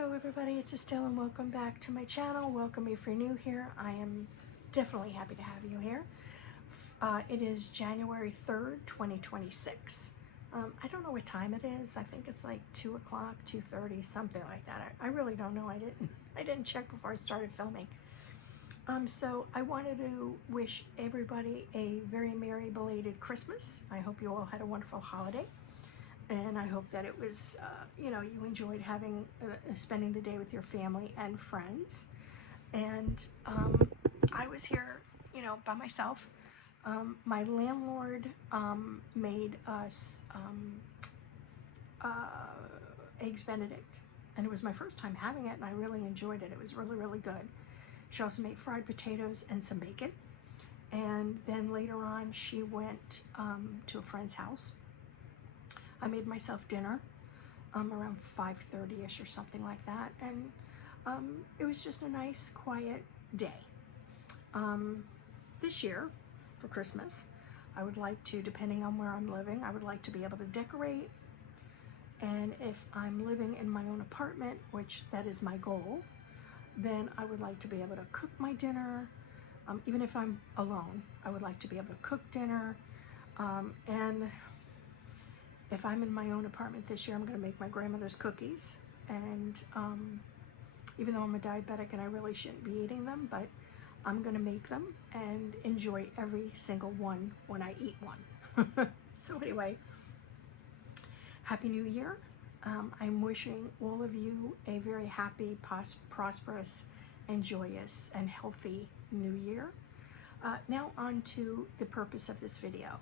Hello everybody, it's Estelle and welcome back to my channel. Welcome if you're new here. I am definitely happy to have you here. It is January 3rd, 2026. I don't know what time it is. I think it's like 2 o'clock, 2:30, something like that. I really don't know. I didn't check before I started filming. So I wanted to wish everybody a very merry belated Christmas. I hope you all had a wonderful holiday. And I hope that it was, you enjoyed having, spending the day with your family and friends. And I was here, by myself. My landlord made us Eggs Benedict. And it was my first time having it, and I really enjoyed it. It was really, really good. She also made fried potatoes and some bacon. And then later on, she went to a friend's house. I made myself dinner around 5:30ish or something like that, and it was just a nice quiet day. This year for Christmas I would like to, depending on where I'm living, I would like to be able to decorate, and if I'm living in my own apartment, which that is my goal, then I would like to be able to cook my dinner. Even if I'm alone, I would like to be able to cook dinner, and if I'm in my own apartment this year, I'm going to make my grandmother's cookies. And even though I'm a diabetic and I really shouldn't be eating them, but I'm going to make them and enjoy every single one when I eat one. So anyway, Happy New Year. I'm wishing all of you a very happy, prosperous, and joyous and healthy New Year. Now on to the purpose of this video.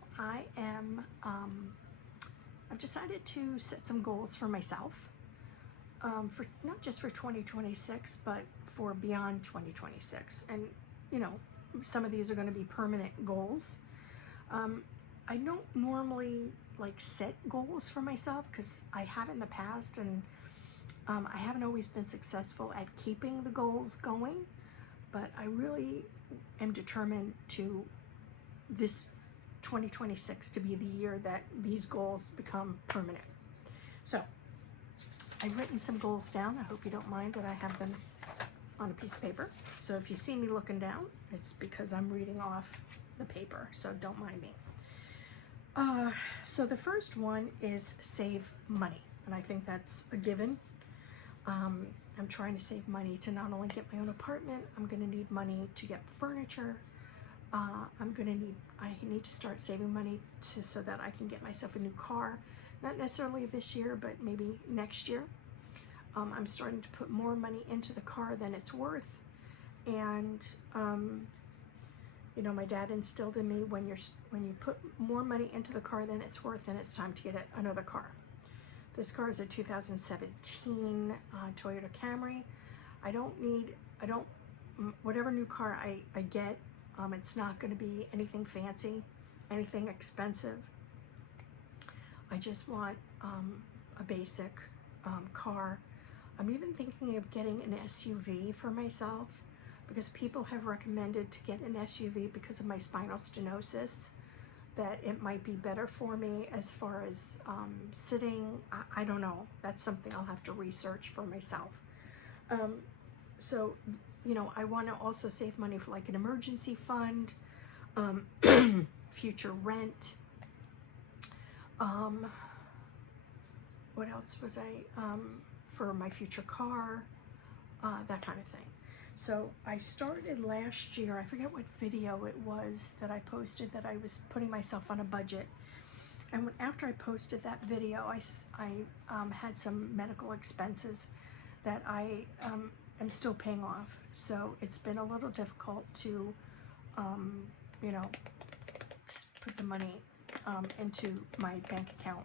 I've decided to set some goals for myself, for not just for 2026, but for beyond 2026. And, some of these are going to be permanent goals. I don't normally set goals for myself because I have in the past, and I haven't always been successful at keeping the goals going, but I really am determined to this 2026 to be the year that these goals become permanent. So I've written some goals down. I hope you don't mind that I have them on a piece of paper. So if you see me looking down, it's because I'm reading off the paper, so don't mind me. So the first one is save money, and I think that's a given. I'm trying to save money to not only get my own apartment, I'm going to need money to get furniture. I need to start saving money so that I can get myself a new car. Not necessarily this year, but maybe next year. I'm starting to put more money into the car than it's worth. And, my dad instilled in me, when you put more money into the car than it's worth, then it's time to get another car. This car is a 2017 Toyota Camry. Whatever new car I get, it's not going to be anything fancy, anything expensive. I just want a basic car. I'm even thinking of getting an SUV for myself, because people have recommended to get an SUV because of my spinal stenosis, that it might be better for me as far as sitting. I don't know. That's something I'll have to research for myself. So I want to also save money for an emergency fund, future rent. What else was for my future car, that kind of thing. So I started last year, I forget what video it was that I posted, that I was putting myself on a budget. And after I posted that video, I had some medical expenses that I am still paying off. So it's been a little difficult to, put the money into my bank account.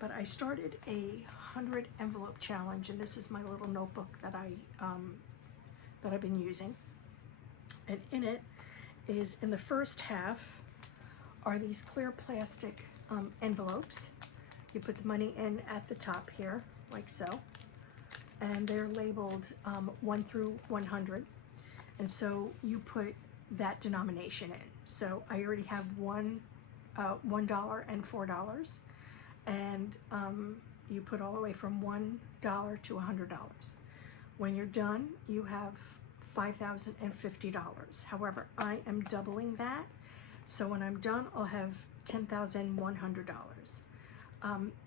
But I started a 100 envelope challenge, and this is my little notebook that I've been using. And in it is, in the first half, are these clear plastic envelopes. You put the money in at the top here, like so, and they're labeled 1 through 100, and so you put that denomination in. So I already have $1 and $4, and you put all the way from $1 to $100. When you're done, you have $5,050. However, I am doubling that. So when I'm done, I'll have $10,100.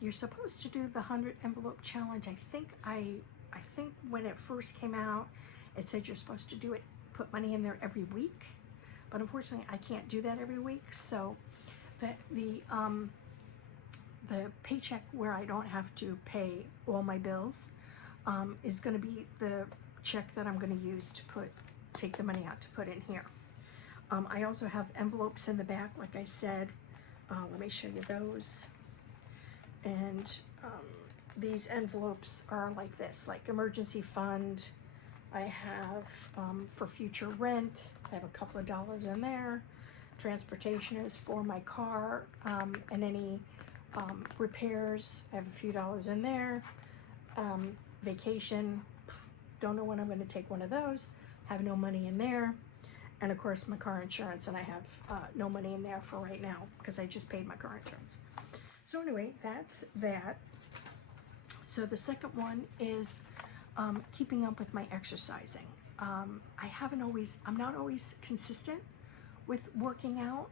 You're supposed to do the 100 envelope challenge. I think when it first came out, it said you're supposed to do it, put money in there every week. But unfortunately, I can't do that every week. So the paycheck where I don't have to pay all my bills is going to be the check that I'm going to use to take the money out to put in here. I also have envelopes in the back, like I said. Let me show you those. And these envelopes are like this, like emergency fund. I have for future rent. I have a couple of dollars in there. Transportation is for my car and any repairs. I have a few dollars in there. Vacation, don't know when I'm going to take one of those. Have no money in there. And of course my car insurance, and I have no money in there for right now because I just paid my car insurance. So anyway, that's that. So the second one is keeping up with my exercising. I'm not always consistent with working out.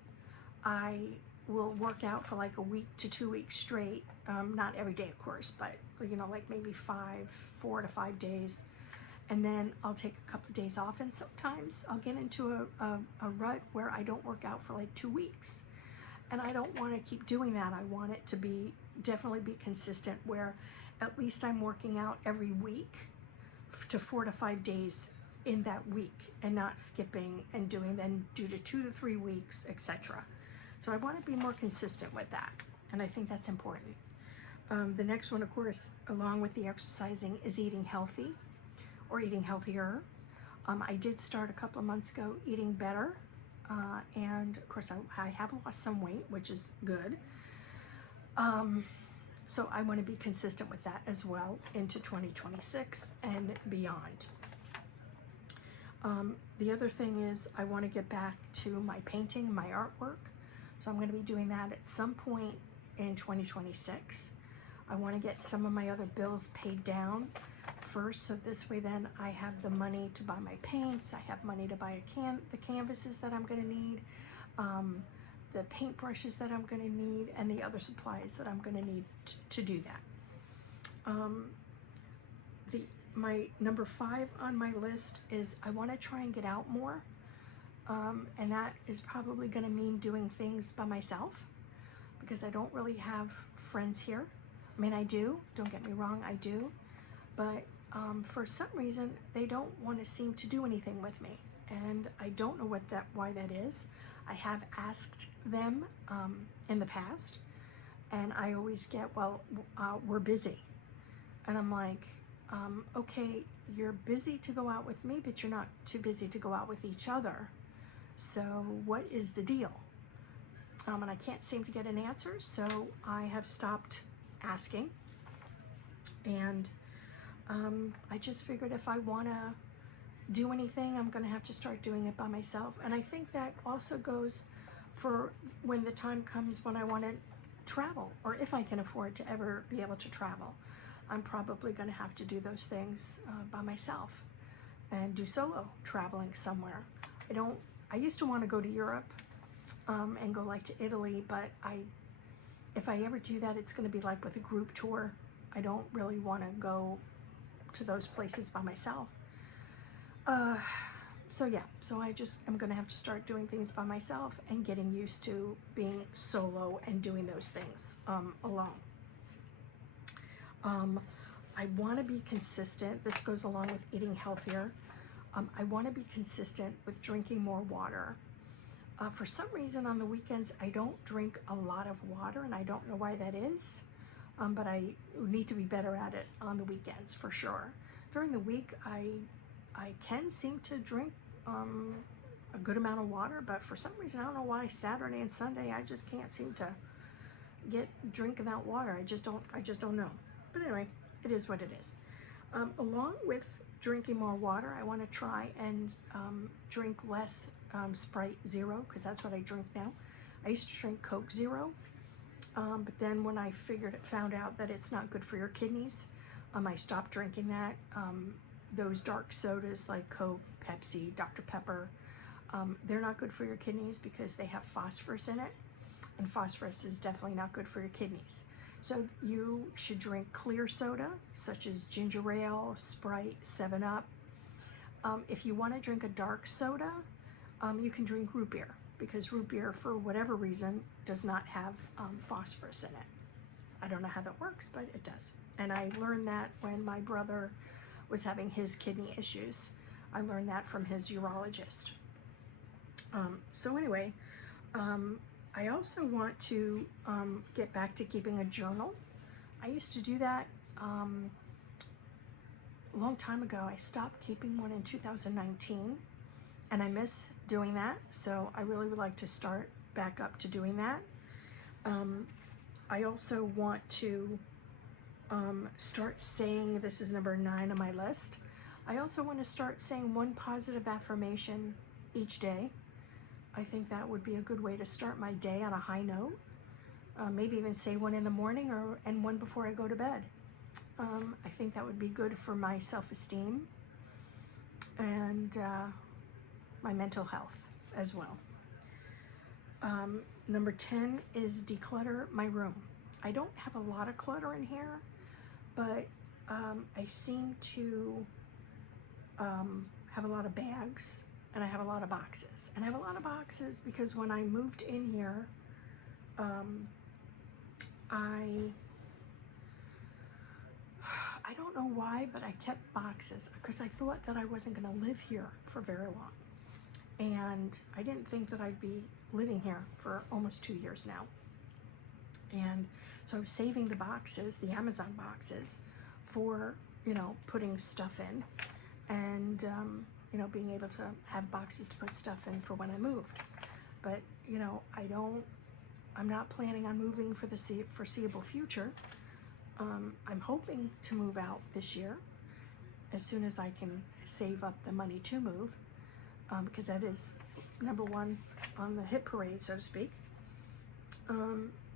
I will work out for like a week to 2 weeks straight. Not every day, of course, but you know, like maybe 4 to 5 days. And then I'll take a couple of days off, and sometimes I'll get into a rut where I don't work out for like 2 weeks. And I don't want to keep doing that. I want it to definitely be consistent, where at least I'm working out every week to 4 to 5 days in that week, and not skipping and doing then due to 2 to 3 weeks, etc. So I want to be more consistent with that, and I think that's important. The next one, of course, along with the exercising, is eating healthy or eating healthier. I did start a couple of months ago eating better, and of course I have lost some weight, which is good. So I want to be consistent with that as well into 2026 and beyond. The other thing is I want to get back to my painting, my artwork. So I'm going to be doing that at some point in 2026. I want to get some of my other bills paid down first, so this way then I have the money to buy my paints, I have money to buy the canvases that I'm going to need, the paintbrushes that I'm going to need, and the other supplies that I'm going to need to do that. My number 5 on my list is I want to try and get out more, and that is probably going to mean doing things by myself, because I don't really have friends here. I mean, I do, don't get me wrong, I do, but for some reason they don't want to seem to do anything with me, and I don't know why that is. I have asked them in the past, and I always get, well, we're busy, and I'm like, okay, you're busy to go out with me, but you're not too busy to go out with each other, so what is the deal? And I can't seem to get an answer, so I have stopped asking, and I just figured if I want to do anything, I'm going to have to start doing it by myself. And I think that also goes for when the time comes when I want to travel, or if I can afford to ever be able to travel. I'm probably going to have to do those things by myself and do solo traveling somewhere. I used to want to go to Europe and go like to Italy, but if I ever do that, it's going to be like with a group tour. I don't really want to go to those places by myself. So yeah, so I just am going to have to start doing things by myself and getting used to being solo and doing those things alone. I want to be consistent. This goes along with eating healthier. I want to be consistent with drinking more water. For some reason on the weekends, I don't drink a lot of water, and I don't know why that is, but I need to be better at it on the weekends for sure. During the week, I can seem to drink a good amount of water, but for some reason, I don't know why Saturday and Sunday, I just can't seem to drink that water. I just don't know. But anyway, it is what it is. Along with drinking more water, I want to try and drink less Sprite Zero, because that's what I drink now. I used to drink Coke Zero, but then when I found out that it's not good for your kidneys, I stopped drinking that. those dark sodas like Coke, Pepsi, Dr. Pepper, they're not good for your kidneys because they have phosphorus in it, and phosphorus is definitely not good for your kidneys. So you should drink clear soda, such as ginger ale, Sprite, 7-Up. If you want to drink a dark soda, you can drink root beer, because root beer, for whatever reason, does not have phosphorus in it. I don't know how that works, but it does. And I learned that when my brother was having his kidney issues. I learned that from his urologist. So anyway, I also want to get back to keeping a journal. I used to do that a long time ago. I stopped keeping one in 2019, and I miss doing that. So I really would like to start back up to doing that. I also want to start saying, this is number 9 on my list, I also want to start saying one positive affirmation each day. I think that would be a good way to start my day on a high note. Maybe even say one in the morning and one before I go to bed. I think that would be good for my self-esteem and my mental health as well. Number 10 is declutter my room. I don't have a lot of clutter in here, but I seem to have a lot of bags, and I have a lot of boxes. And I have a lot of boxes because when I moved in here, I don't know why, but I kept boxes because I thought that I wasn't going to live here for very long. And I didn't think that I'd be living here for almost 2 years now. And so I was saving the boxes, the Amazon boxes, for, putting stuff in, and, being able to have boxes to put stuff in for when I moved. But, I'm not planning on moving for the foreseeable future. I'm hoping to move out this year as soon as I can save up the money to move, because that is number 1 on the hit parade, so to speak.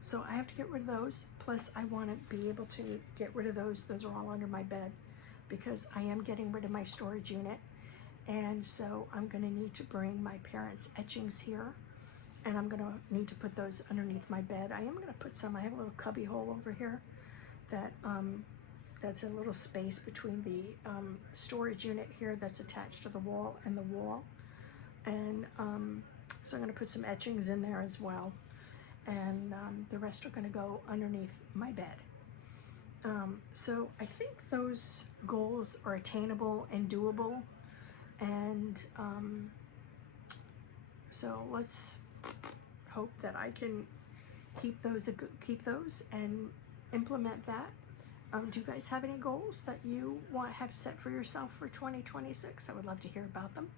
So I have to get rid of those. Plus, I want to be able to get rid of those. Those are all under my bed because I am getting rid of my storage unit. And so I'm going to need to bring my parents' etchings here. And I'm going to need to put those underneath my bed. I am going to put some. I have a little cubby hole over here that that's a little space between the storage unit here that's attached to the wall and the wall. And so I'm going to put some etchings in there as well. And the rest are going to go underneath my bed. So I think those goals are attainable and doable. And so let's hope that I can keep those and implement that. Do you guys have any goals that you have set for yourself for 2026? I would love to hear about them.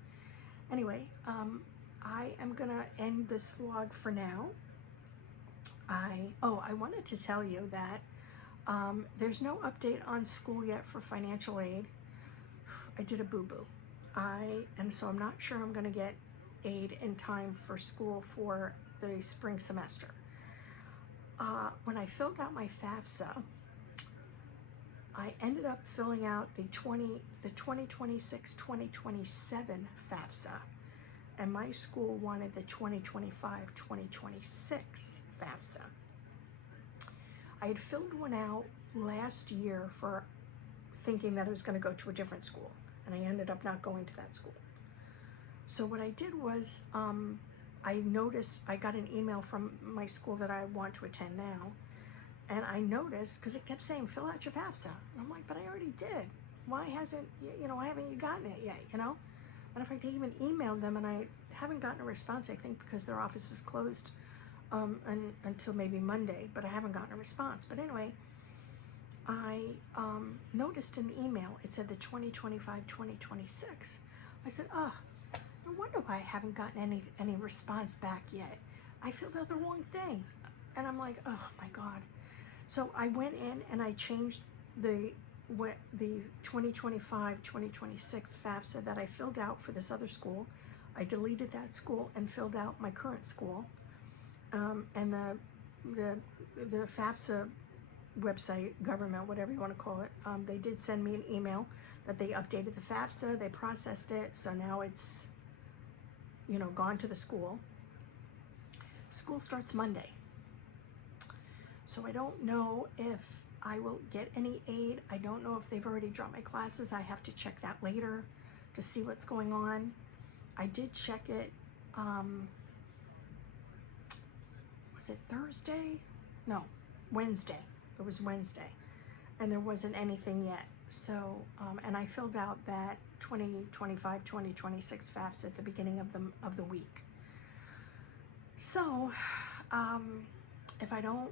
Anyway, I am gonna end this vlog for now. I wanted to tell you that there's no update on school yet for financial aid. I did a boo-boo. And so I'm not sure I'm gonna get aid in time for school for the spring semester. When I filled out my FAFSA, I ended up filling out the 2026-2027 FAFSA, and my school wanted the 2025-2026 FAFSA. I had filled one out last year for thinking that I was going to go to a different school, and I ended up not going to that school. So what I did was, I noticed, I got an email from my school that I want to attend now, and I noticed, because it kept saying, fill out your FAFSA. And I'm like, but I already did. Why haven't you gotten it yet, Matter of fact, I even emailed them, and I haven't gotten a response, I think, because their office is closed until maybe Monday, but I haven't gotten a response. But anyway, I noticed in the email, it said the 2025-2026. I said, no wonder why I haven't gotten any response back yet. I filled out the wrong thing. And I'm like, oh my God. So I went in and I changed the 2025-2026 FAFSA that I filled out for this other school. I deleted that school and filled out my current school. And the FAFSA website, government, whatever you want to call it, they did send me an email that they updated the FAFSA, they processed it, so now it's, you know, gone to the school. School starts Monday. So I don't know if I will get any aid. I don't know if they've already dropped my classes. I have to check that later to see what's going on. I did check it, was it Thursday? No, Wednesday. It was Wednesday. And there wasn't anything yet. So, and I filled out that 2025, 2026 FAFSA at the beginning of the week. So, if I don't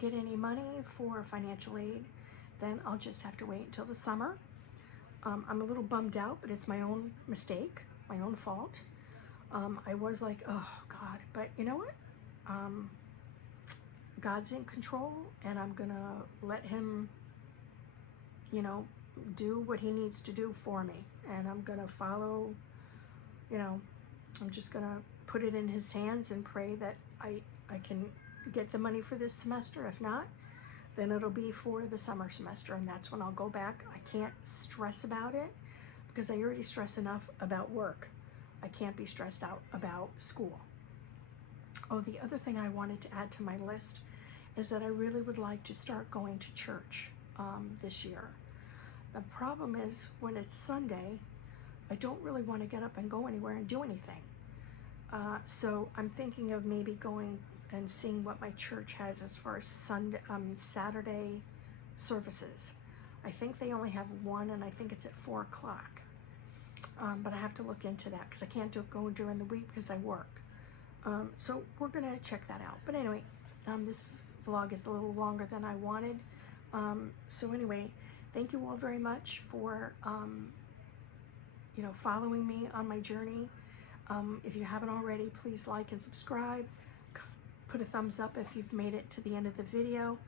get any money for financial aid, then I'll just have to wait until the summer. I'm a little bummed out, but it's my own mistake, my own fault. I was like, oh God, but you know what? God's in control, and I'm gonna let him, you know, do what he needs to do for me. And I'm gonna follow, you know, I'm just gonna put it in his hands and pray that I can get the money for this semester. If not, then it'll be for the summer semester, and that's when I'll go back. I can't stress about it because I already stress enough about work. I can't be stressed out about school. Oh, the other thing I wanted to add to my list is that I really would like to start going to church this year. The problem is when it's Sunday, I don't really want to get up and go anywhere and do anything. So I'm thinking of maybe going and seeing what my church has as far as Saturday services. I think they only have one, and I think it's at 4 o'clock. But I have to look into that because I can't go during the week because I work. So we're gonna check that out. But anyway, this vlog is a little longer than I wanted. So anyway, thank you all very much for you know, following me on my journey. If you haven't already, please like and subscribe. Put a thumbs up if you've made it to the end of the video.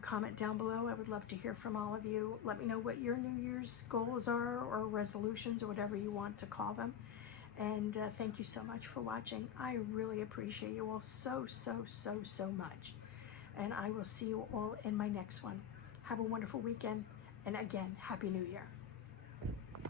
Comment down below. I would love to hear from all of you. Let me know what your New Year's goals are, or resolutions, or whatever you want to call them. And thank you so much for watching. I really appreciate you all so much. And I will see you all in my next one. Have a wonderful weekend. And again, Happy New Year.